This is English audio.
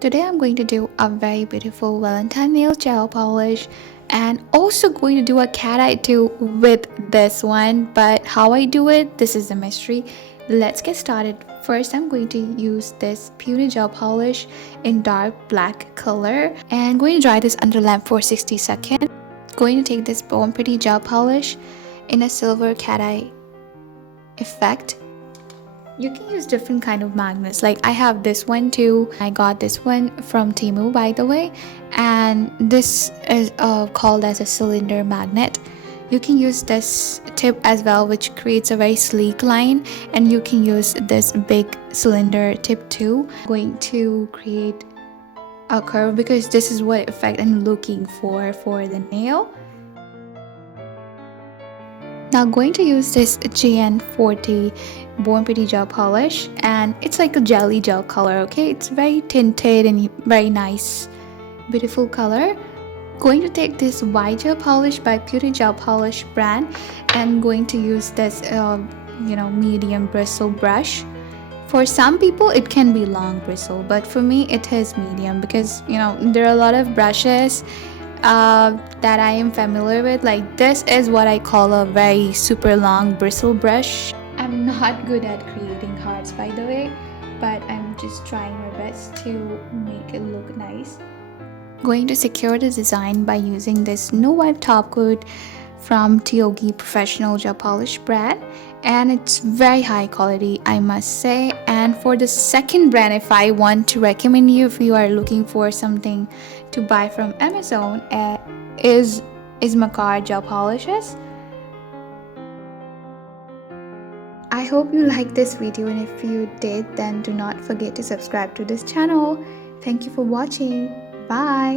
Today I'm going to do a very beautiful Valentine nail gel polish and also going to do a cat eye too with this one. But how I do it, this is a mystery. Let's get started. First, I'm going to use this puny gel polish in dark black color and going to dry this under lamp for 60 seconds. Going to take this Born Pretty gel polish in a silver cat eye effect. You can use different kind of magnets. Like I have this one too. I got this one from Temu, by the way, and this is called as a cylinder magnet. You can use this tip as well, which creates a very sleek line, and you can use this big cylinder tip too. I'm going to create a curve because this is what effect I'm looking for the nail. Now I'm going to use this GN40 Born Pretty gel polish, and it's like a jelly gel color, okay? It's very tinted and very nice, beautiful color. Going to take this white gel polish by Beauty Gel Polish brand and going to use this medium bristle brush. For some people it can be long bristle, but for me it is medium because there are a lot of brushes that I am familiar with. Like this is what I call a very super long bristle brush. I'm not good at creating hearts, by the way, but I'm just trying my best to make it look nice. Going to secure the design by using this no wipe top coat from Tiogi Professional Gel Polish brand, and it's very high quality, I must say. And for the second brand, if I want to recommend you, if you are looking for something to buy from Amazon, is Macar gel polishes. I hope you liked this video, and if you did, then do not forget to subscribe to this channel. Thank you for watching. Bye.